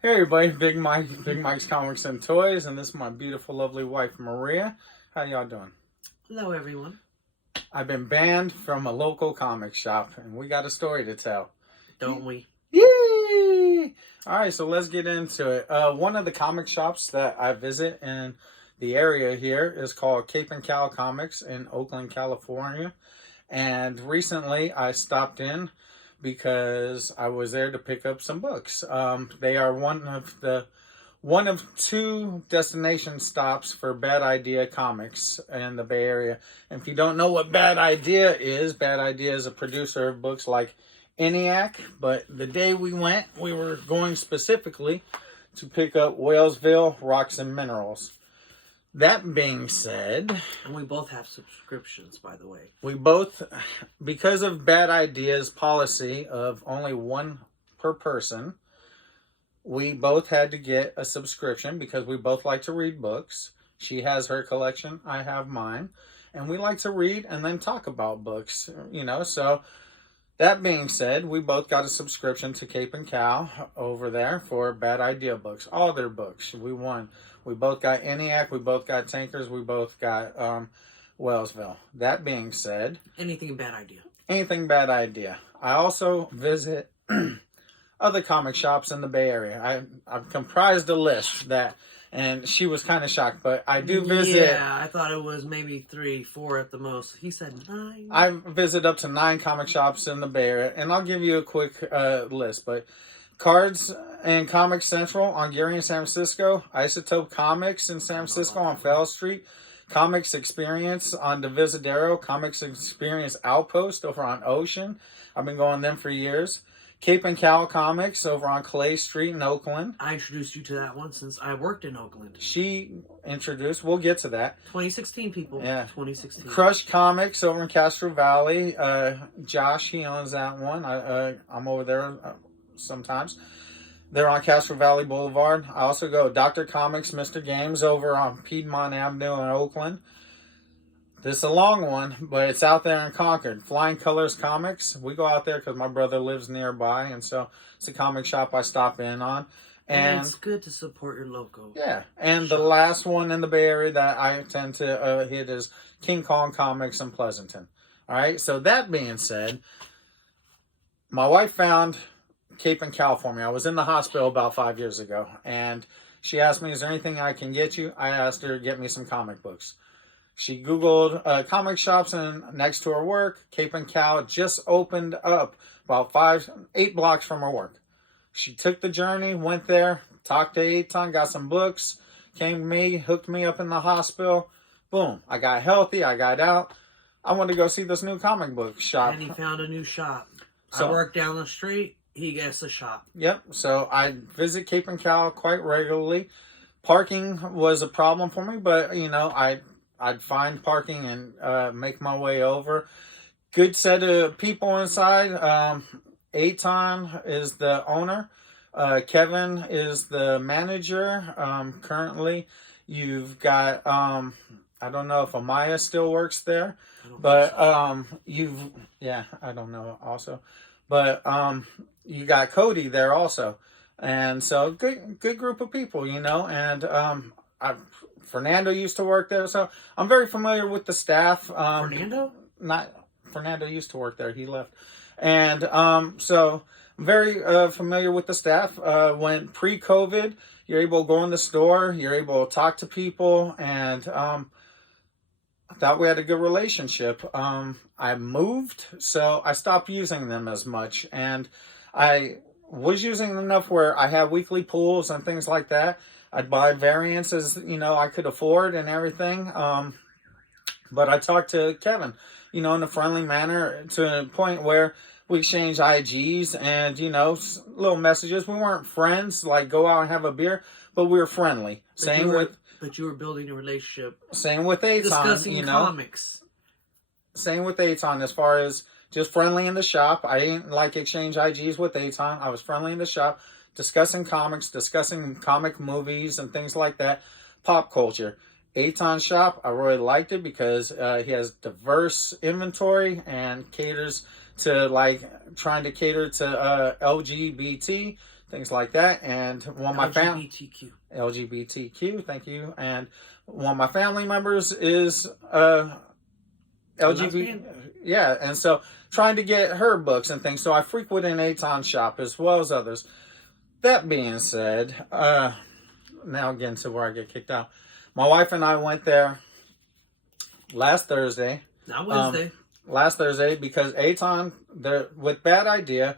Hey everybody, Big Mike's Comics and Toys, and this is my beautiful, lovely wife, Maria. How y'all doing? Hello, everyone. I've been banned from a local comic shop, and we got a story to tell. Don't we? Yay! Alright, so let's get into it. One of the comic shops that I visit in the area here is called Cape Cowl Comics in Oakland, California. And recently I stopped in because I was there to pick up some books. They are one of two destination stops for Bad Idea Comics in the Bay Area. And if you don't know what Bad Idea is a producer of books like ENIAC. But the day we went, we were going specifically to pick up Whalesville Rocks and Minerals. That being said, and we both have subscriptions, by the way. We both, because of Bad Idea's policy of only one per person, we both had to get a subscription because we both like to read books. She has her collection, I have mine. And we like to read and then talk about books, So that being said, we both got a subscription to Cape Cowl over there for Bad Idea books. All their books. We won. We both got ENIAC. We both got Tankers. We both got Whalesville. That being said, anything Bad Idea. Anything Bad Idea. I also visit other comic shops in the Bay Area. I've comprised a list and she was kind of shocked, but I do visit. Yeah, I thought it was maybe 3, 4 at the most. He said 9. I visit up to 9 comic shops in the Bay Area, and I'll give you a quick list, but Cards and Comic Central on Geary in San Francisco, Isotope Comics in San Francisco on Fell Street, Comics Experience on Divisadero, Comics Experience Outpost over on Ocean. I've been going them for years. Cape Cowl Comics over on Clay Street in Oakland. I introduced you to that one since I worked in Oakland. She introduced, we'll get to that. 2016, people. Yeah. 2016. Crush Comics over in Castro Valley. Josh, he owns that one. I'm over there sometimes. They're on Castro Valley Boulevard. I also go Dr. Comics, Mr. Games over on Piedmont Avenue in Oakland. This is a long one, but it's out there in Concord. Flying Colors Comics. We go out there because my brother lives nearby, and so it's a comic shop I stop in on. And it's good to support your local. Yeah, and the last one in the Bay Area that I tend to hit is King Kong Comics in Pleasanton. All right, so that being said, my wife found Cape Cowl for me. I was in the hospital about 5 years ago, and she asked me, is there anything I can get you? I asked her to get me some comic books. She Googled comic shops, and next to her work, Cape Cowl just opened up about 8 blocks from her work. She took the journey, went there, talked to Eitan, got some books, came to me, hooked me up in the hospital. Boom. I got healthy. I got out. I wanted to go see this new comic book shop. And he found a new shop. So, I work down the street. He gets a shop. Yep. So I visit Cape Cowl quite regularly. Parking was a problem for me, but, I'd find parking and make my way over. Good set of people inside. Eitan is the owner. Kevin is the manager. Currently, you've got, I don't know if Amaya still works there, but I don't know also. But you got Kody there also. And so good group of people, and Fernando used to work there, so I'm very familiar with the staff. Fernando? Not Fernando used to work there. He left. And so I'm very familiar with the staff. When pre-COVID, you're able to go in the store, you're able to talk to people, and I thought we had a good relationship. I moved, so I stopped using them as much, and I was using them enough where I had weekly pools and things like that. I'd buy variants as, I could afford and everything. But I talked to Kevin, in a friendly manner to a point where we exchanged IGs and, little messages. We weren't friends, like go out and have a beer, but we were friendly. But you were building a relationship. Same with Eitan, discussing comics. Same with Eitan as far as just friendly in the shop. I didn't exchange IGs with Eitan. I was friendly in the shop. Discussing comics, discussing comic movies and things like that, pop culture. Eitan shop, I really liked it because he has diverse inventory and caters to trying to cater to LGBT things like that. And one of my family, LGBTQ. LGBTQ, thank you. And one of my family members is LGBT. Yeah, and so trying to get her books and things. So I frequent an Aton shop as well as others. That being said, now again to where I get kicked out. My wife and I went there last Thursday. Not Wednesday. Last Thursday because Aton, with Bad Idea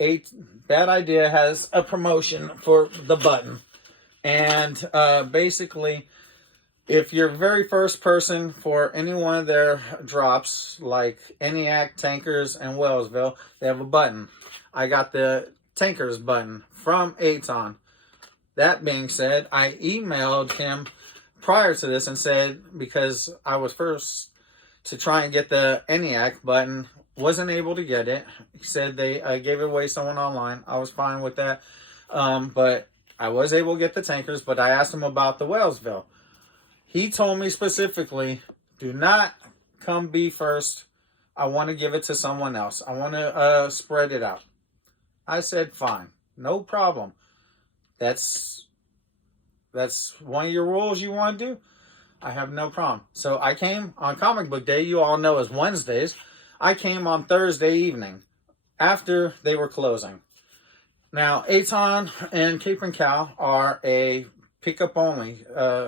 has a promotion for the button. And basically, if you're very first person for any one of their drops, like ENIAC, Tankers, and Wellsville, they have a button. I got the Tankers button from Aton. That being said, I emailed him prior to this and said, because I was first to try and get the ENIAC button, wasn't able to get it. He said they gave it away someone online. I was fine with that. But I was able to get the Tankers, but I asked him about the Wellsville. He told me specifically, do not come be first. I want to give it to someone else. I want to spread it out. I said, fine. No problem. That's one of your rules you want to do. I have no problem. So I came on Comic Book Day. You all know is Wednesdays. I came on Thursday evening after they were closing. Now, Aton and Cape Cowl are a pickup only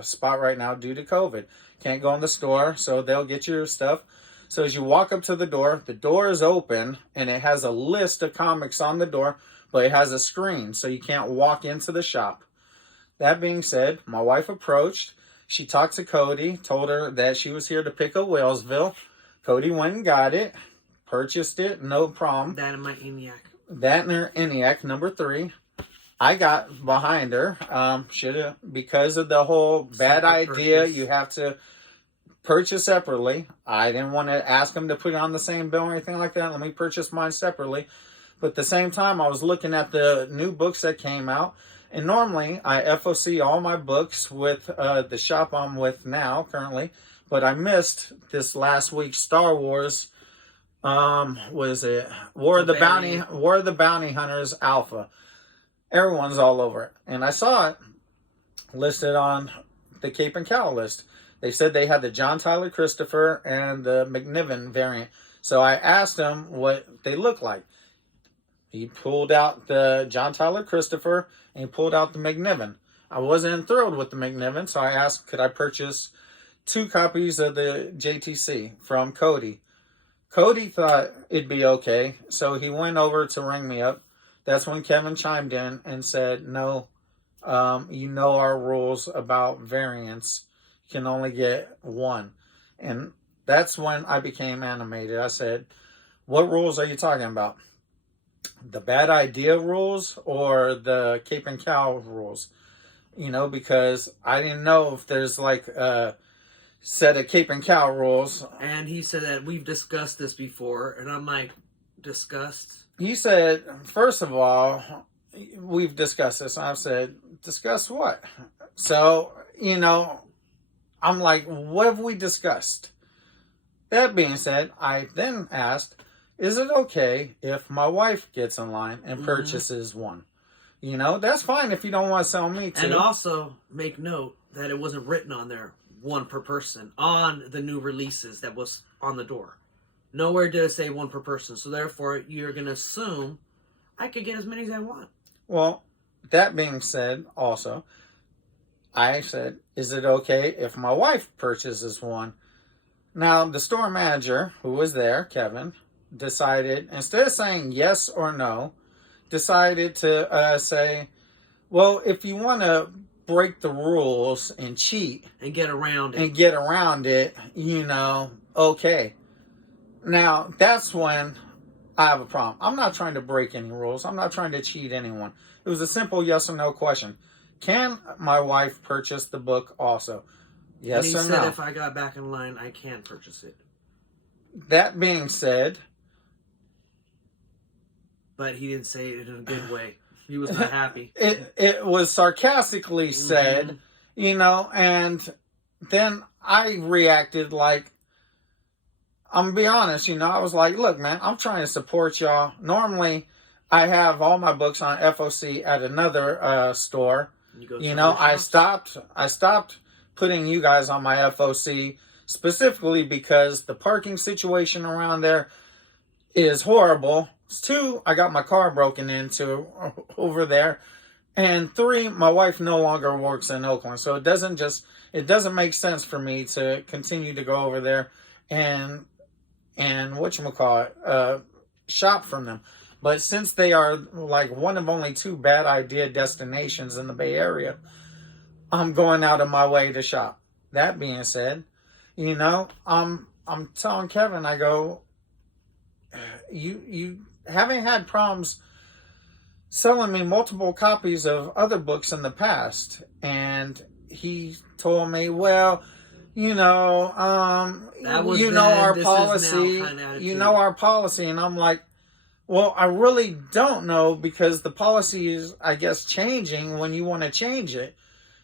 spot right now due to COVID. Can't go in the store, so they'll get your stuff. So as you walk up to the door is open and it has a list of comics on the door, but it has a screen, so you can't walk into the shop. That being said, my wife approached. She talked to Kody, told her that she was here to pick up Wellsville. Kody went and got it, purchased it, no problem. That and my ENIAC. That and her ENIAC, number 3. I got behind her. Because of the whole Bad Idea, purchase. You have to purchase separately. I didn't want to ask them to put it on the same bill or anything like that. Let me purchase mine separately. But at the same time, I was looking at the new books that came out. And normally, I FOC all my books with the shop I'm with now, currently. But I missed this last week's Star Wars. Was it War of the Bounty Hunters Alpha? Everyone's all over it. And I saw it listed on the Cape and Cowl list. They said they had the John Tyler Christopher and the McNiven variant. So I asked him what they look like. He pulled out the John Tyler Christopher and he pulled out the McNiven. I wasn't thrilled with the McNiven, so I asked, could I purchase 2 copies of the JTC from Kody? Kody thought it'd be okay, so he went over to ring me up. That's when Kevin chimed in and said, no, you know our rules about variants. You can only get 1. And that's when I became animated. I said, what rules are you talking about? The Bad Idea rules or the Cape and Cowl rules? You know, because I didn't know if there's like a set of Cape and Cowl rules. And he said that we've discussed this before. And I'm like, discussed? He said, first of all, we've discussed this. And I've said, discuss what? So, you know, I'm like, what have we discussed? That being said, I then asked, is it okay if my wife gets in line and purchases one? You know, that's fine if you don't want to sell me too. And also, make note that it wasn't written on there, 1 per person, on the new releases that was on the door. Nowhere did it say 1 per person. So therefore, you're going to assume I could get as many as I want. Well, that being said, also, I said, is it okay if my wife purchases one? Now, the store manager who was there, Kevin, decided, instead of saying yes or no, decided to say, well, if you want to break the rules and cheat and get around it, you know, okay. Now, that's when I have a problem. I'm not trying to break any rules. I'm not trying to cheat anyone. It was a simple yes or no question. Can my wife purchase the book also? Yes or no? And he said if I got back in line, I can purchase it. That being said... But he didn't say it in a good way. He was not happy. It was sarcastically said, you know, and then I reacted like, I'm going to be honest, you know, I was like, look, man, I'm trying to support y'all. Normally, I have all my books on FOC at another store. You know, I stopped putting you guys on my FOC specifically because the parking situation around there is horrible. 2, I got my car broken into over there. And 3, my wife no longer works in Oakland. So it doesn't make sense for me to continue to go over there and whatchamacallit, shop from them. But since they are like one of only 2 bad idea destinations in the Bay Area, I'm going out of my way to shop. That being said, you know, I'm telling Kevin, I go, you haven't had problems selling me multiple copies of other books in the past. And he told me, well, you know, you know our policy. You know our policy. And I'm like, well, I really don't know, because the policy is, I guess, changing when you want to change it.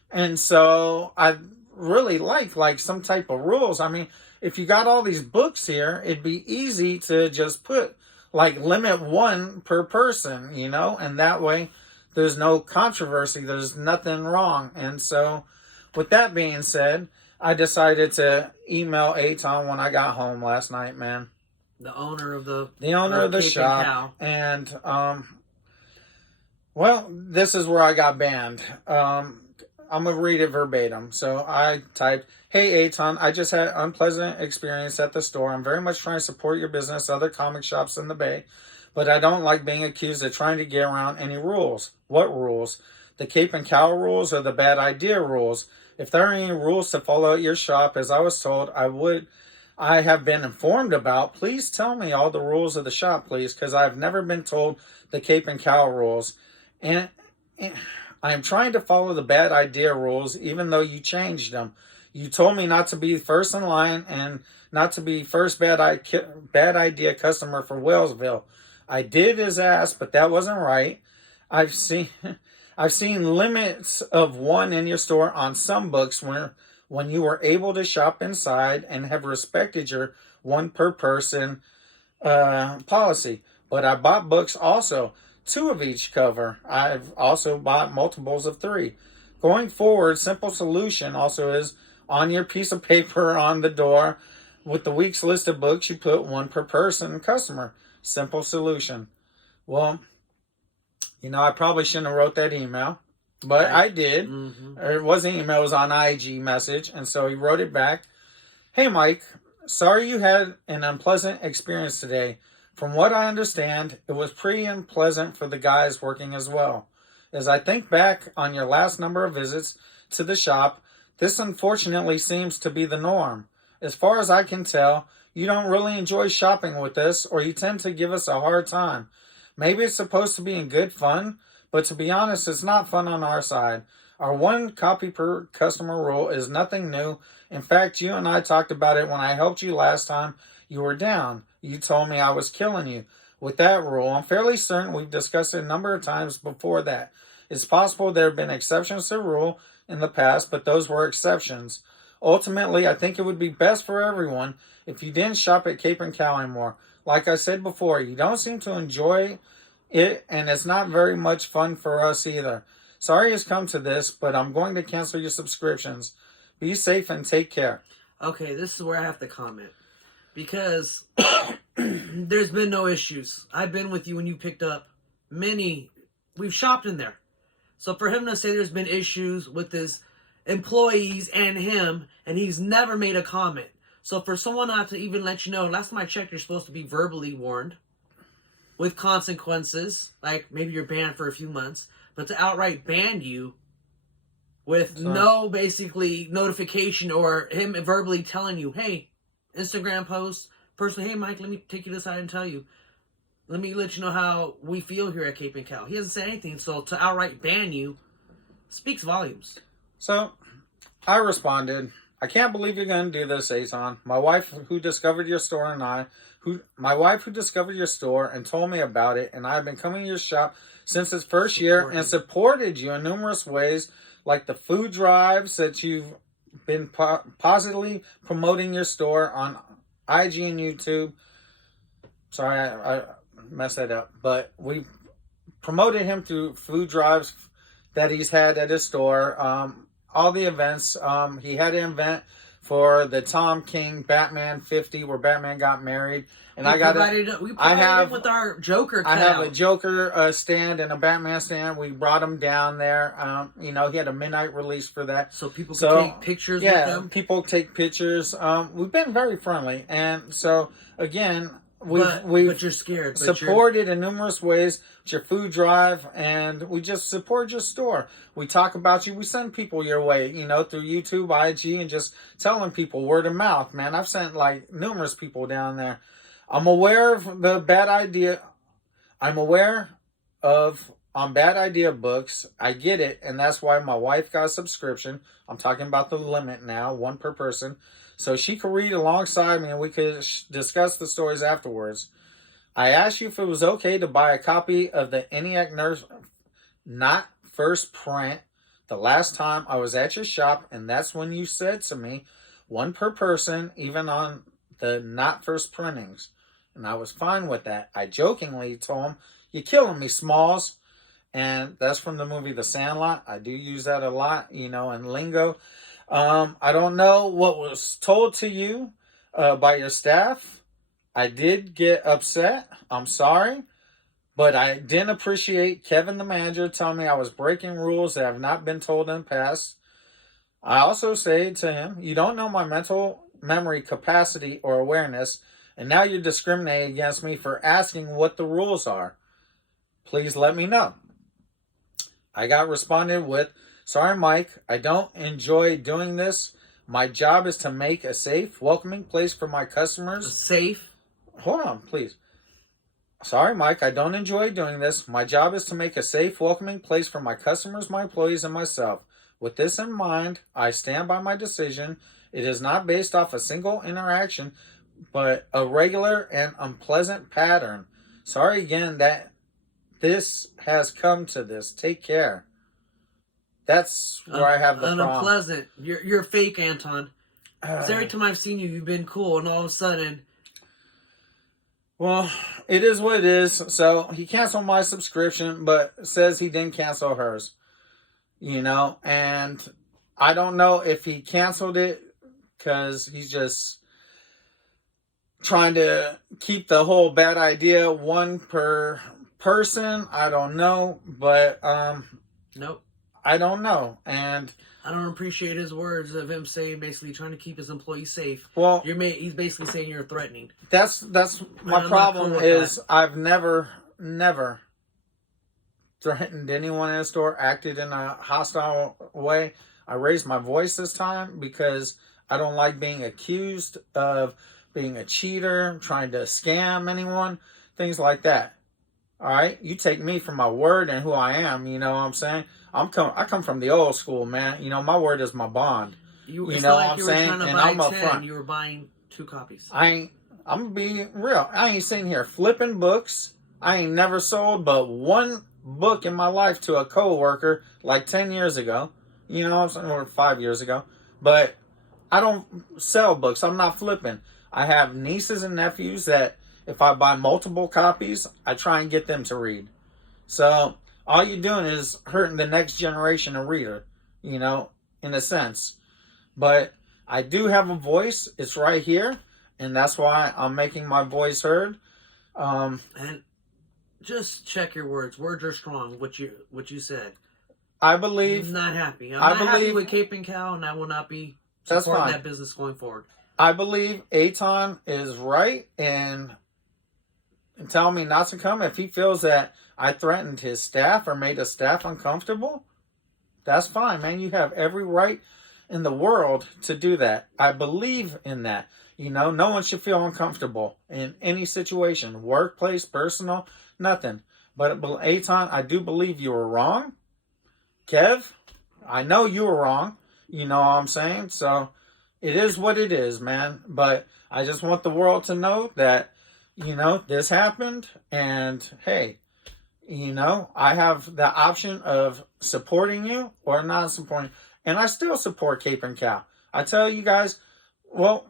And so I really like some type of rules. I mean, if you got all these books here, it'd be easy to just put like limit 1 per person, you know, and that way there's no controversy. There's nothing wrong. And so with that being said, I decided to email Aton when I got home last night, man. The owner of the Cape shop. And, well, this is where I got banned. I'm going to read it verbatim. So I typed, "Hey, Aton, I just had an unpleasant experience at the store. I'm very much trying to support your business, other comic shops in the Bay, but I don't like being accused of trying to get around any rules." "What rules? The Cape and Cowl rules or the bad idea rules? If there are any rules to follow at your shop, as I was told I have been informed about, please tell me all the rules of the shop, please, because I've never been told the Cape and Cowl rules. And I am trying to follow the bad idea rules, even though you changed them. You told me not to be first in line and not to be first bad idea customer for Whalesville. I did as asked, but that wasn't right. I've seen limits of 1 in your store on some books when you were able to shop inside and have respected your 1 per person policy. But I bought books also, 2 of each cover. I've also bought multiples of 3. Going forward, simple solution also is on your piece of paper on the door with the week's list of books, you put 1 per person customer. Simple solution." Well, you know, I probably shouldn't have wrote that email, but I did. Mm-hmm. It wasn't email, it was on IG message. And so he wrote it back. "Hey, Mike, sorry you had an unpleasant experience today. From what I understand, it was pretty unpleasant for the guys working as well. As I think back on your last number of visits to the shop, this unfortunately seems to be the norm. As far as I can tell, you don't really enjoy shopping with us, or you tend to give us a hard time. Maybe it's supposed to be in good fun, but to be honest, it's not fun on our side. Our 1 copy per customer rule is nothing new. In fact, you and I talked about it when I helped you last time you were down. You told me I was killing you with that rule. I'm fairly certain we've discussed it a number of times before that. It's possible there have been exceptions to the rule in the past, but those were exceptions. Ultimately, I think it would be best for everyone if you didn't shop at Cape and Cowl anymore. Like I said before, you don't seem to enjoy it, and it's not very much fun for us either. Sorry it's come to this, but I'm going to cancel your subscriptions. Be safe and take care." Okay, this is where I have to comment. Because there's been no issues. I've been with you when you picked up we've shopped in there. So for him to say there's been issues with his employees and him, and he's never made a comment. So for someone not to even let you know, last time I checked, you're supposed to be verbally warned with consequences, like maybe you're banned for a few months, but to outright ban you with no basically notification or him verbally telling you, "Hey, Instagram post, person, hey Mike, let me take you to the side and tell you. Let me let you know how we feel here at Cape and Cowl." He hasn't said anything, so to outright ban you speaks volumes. So I responded, "I can't believe you're going to do this, Aton. My wife who discovered your store and told me about it, and I've been coming to your shop since its first year and supported you in numerous ways, like the food drives that you've been positively promoting your store on IG and YouTube." Sorry, I messed that up. But promoted him through food drives that he's had at his store. All the events. He had an event for the Tom King Batman 50 where Batman got married. And we provided him with our Joker cutout. I have a Joker stand and a Batman stand. We brought him down there. He had a midnight release for that. So people can take pictures with them? Yeah, people take pictures. We've been very friendly. And so, again, we've you're scared. supported in numerous ways with your food drive, and we just support your store. We talk about you. We send people your way, through YouTube, IG, and just telling people word of mouth, man. I've sent numerous people down there. I'm aware of the bad idea. I'm aware of on bad idea books. I get it, and that's why my wife got a subscription. I'm talking about the limit now, one per person. So she could read alongside me and we could discuss the stories afterwards. I asked you if it was okay to buy a copy of the ENIAC Nurse Not First Print the last time I was at your shop, and that's when you said to me, one per person, even on the not first printings. And I was fine with that. I jokingly told him, "You're killing me, Smalls." And that's from the movie The Sandlot. I do use that a lot, in lingo. I don't know what was told to you by your staff. I did get upset. I'm sorry. But I didn't appreciate Kevin, the manager, telling me I was breaking rules that have not been told in the past. I also say to him, you don't know my mental memory capacity or awareness, and now you're discriminating against me for asking what the rules are. Please let me know. I got responded with, sorry, Mike, I don't enjoy doing this. My job is to make a safe, welcoming place for my customers. Safe? Hold on, please. Sorry, Mike, I don't enjoy doing this. My job is to make a safe, welcoming place for my customers, my employees, and myself. With this in mind, I stand by my decision. It is not based off a single interaction, but a regular and unpleasant pattern. Sorry again that this has come to this. Take care. That's where I have the problem. Unpleasant. You're fake, Anton. Because every time I've seen you, you've been cool, and all of a sudden... Well, it is what it is. So, he canceled my subscription, but says he didn't cancel hers. And I don't know if he canceled it because he's just trying to keep the whole bad idea one per person. I don't know, but nope. I don't know, and I don't appreciate his words of him saying basically trying to keep his employees safe. Well, he's basically saying you're threatening. That's my problem is I've never threatened anyone in a store, acted in a hostile way. I raised my voice this time because I don't like being accused of being a cheater, trying to scam anyone, things like that. All right? You take me for my word and who I am, you know what I'm saying? I come from the old school, man. My word is my bond. It's not like you were trying to buy 10, you were buying 2 copies. I'm going to be real. I ain't sitting here flipping books. I ain't never sold but one book in my life to a coworker like 10 years ago. You know what I'm saying? Or 5 years ago. But I don't sell books. I'm not flipping. I have nieces and nephews that if I buy multiple copies, I try and get them to read. So all you're doing is hurting the next generation of reader, in a sense. But I do have a voice. It's right here. And that's why I'm making my voice heard. And just check your words. Words are strong. What you said. I believe. I'm not happy. I'm not happy with Cape Cowl, and I will not be supporting that business going forward. I believe Aton is right and telling me not to come. If he feels that I threatened his staff or made his staff uncomfortable, that's fine, man. You have every right in the world to do that. I believe in that. No one should feel uncomfortable in any situation, workplace, personal, nothing. But Aton, I do believe you were wrong. Kev, I know you were wrong. You know what I'm saying? So it is what it is, man. But I just want the world to know that, this happened. And hey, I have the option of supporting you or not supporting. And I still support Cape Cowl. I tell you guys, well,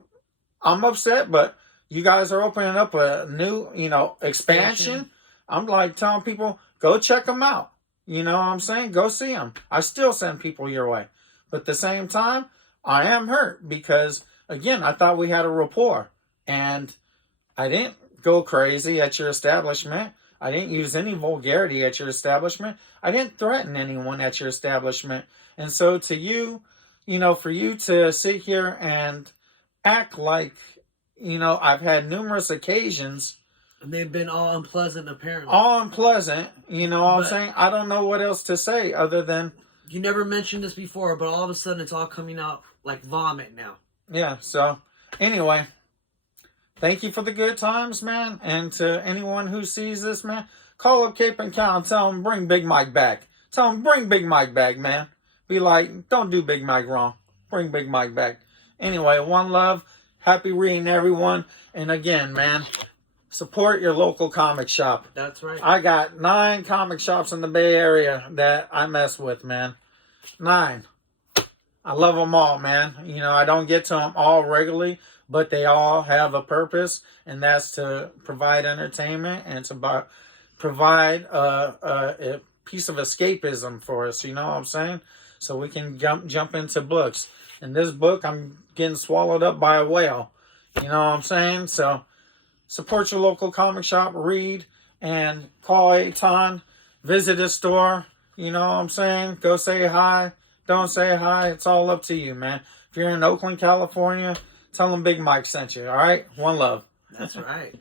I'm upset, but you guys are opening up a new, expansion. I'm like telling people, go check them out. You know what I'm saying? Go see them. I still send people your way. But at the same time, I am hurt because, again, I thought we had a rapport. And I didn't go crazy at your establishment. I didn't use any vulgarity at your establishment. I didn't threaten anyone at your establishment. And so to you, you know, for you to sit here and act like, you know, I've had numerous occasions. And they've been all unpleasant, apparently. All unpleasant, you know what I'm saying? I don't know what else to say other than... You never mentioned this before, but all of a sudden it's all coming out like vomit now. Yeah, so anyway, thank you for the good times, man. And to anyone who sees this, man, call up Cape Cowl and tell them bring Big Mike back. Tell them bring Big Mike back, man. Be like, don't do Big Mike wrong. Bring Big Mike back. Anyway, one love. Happy reading, everyone. And again, man, support your local comic shop. That's right. I got 9 comic shops in the Bay Area that I mess with, man. 9. I love them all, man. You know, I don't get to them all regularly, but they all have a purpose, and that's to provide entertainment and to provide a piece of escapism for us, you know what I'm saying? So we can jump into books. In this book, I'm getting swallowed up by a whale. You know what I'm saying? So support your local comic shop, read, and call Aton. Visit his store. You know what I'm saying? Go say hi. Don't say hi. It's all up to you, man. If you're in Oakland, California, tell them Big Mike sent you, all right? One love. That's right.